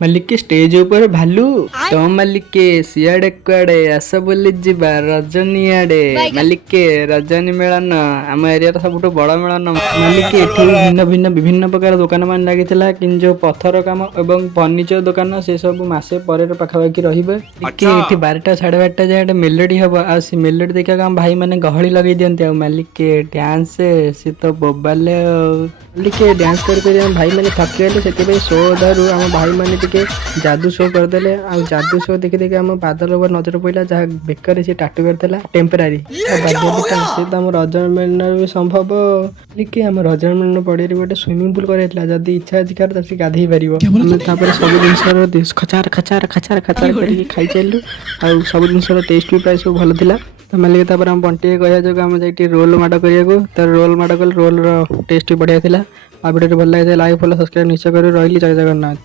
ମାଲିକ stage ଉପରେ ଭାଲୁ ତ ମାଲିକେ ସିଆଡେ କୁଆଡେ ଆସ ବୁଲି ଯିବା ରଜନୀ ଆଡେ। ମାଲିକେ ରଜନୀ ମେଳନ ଆମ ଏରିଆର ସବୁଠୁ ବଡ ମେଳନ। ମାଲିକେ ଏଠି ବିଭିନ୍ନ ପ୍ରକାର ଦୋକାନ ମାନ ଲାଗିଥିଲା, କିନ୍ତୁ ଯୋଉ ପଥର କାମ ଏବଂ ଫର୍ଣ୍ଣିଚର ଦୋକାନ ସେ ସବୁ ମାସେ ପରେ ପାଖାପାଖି ରହିବେ। ଏଠି 12ଟା ସାଢେ 12ଟା ଯାଏ ଗୋଟେ ମେଲୋଡି ହବ, ଆଉ ସେ ମେଲୋଡି ଦେଖିବାକୁ ଆମ ଭାଇ ମାନେ ଗହଳି ଲଗେଇ ଦିଅନ୍ତି। ଆଉ ମାଲିକେ ଡ୍ୟାନ୍ସ ସେ ତ ବୋବାଲେ ଆଉ ମାଲିକେ ଡ୍ୟାନ୍ସ କରି କରି ଆମ ଭାଇ ମାନେ ଥକିଗଲେ, ସେଥିପାଇଁ ଶୋ ଅଧାରୁ ଆମ ଭାଇ ମାନେ ଟିକେ ଯାଦୁ ଶୋ କରିଦେଲେ। ଆଉ ଯାଦୁ ଶୋ ଦେଖି ଦେଖି ଆମ ବାଦଲ ଉପରେ ନଜର ପଇଲା, ଯାହା ବେକରେ ସେ ଟାଟୁ କରିଥିଲା ଟେମ୍ପରାରୀ। ସେ ତ ଆମ ରଜ ମେଳନରେ ବି ସମ୍ଭବ କି ଆମ ରଜ ମେଳନ ପଡ଼ିଆରେ ଗୋଟେ ସୁଇମିଂ ପୁଲ କରାଯାଇଥିଲା, ଯଦି ଇଚ୍ଛା ଅଛି କାହାର ତ ସେ ଗାଧେଇ ପାରିବ। ଆମେ ତାପରେ ସବୁ ଜିନିଷର ଖଚାର କରିକି ଖାଇଚାଲିଲୁ, ଆଉ ସବୁ ଜିନିଷର ଟେଷ୍ଟ ବି ପ୍ରାୟ ସବୁ ଭଲ ଥିଲା। ତ ମାଲିକ ତାପରେ ଆମ ବଣ୍ଟି କହିବା ଯୋଗୁଁ ଆମେ ଯାଇକି ରୋଲ ମାଡ଼ କରିବାକୁ, ତାର ରୋଲ ମାଡ଼ କଲେ ରୋଲର ଟେଷ୍ଟ ବି ବଢ଼ିଆ ଥିଲା। ଆଉ ଭିଡ଼ିଓଟି ଭଲ ଲାଗିଥିଲା ଲାଇକ୍ ଫଲୋ ସବସ୍କ୍ରାଇବ୍ ନିଶ୍ଚୟ କରି ରହିଲି। ଜୟ ଜଗନ୍ନାଥ।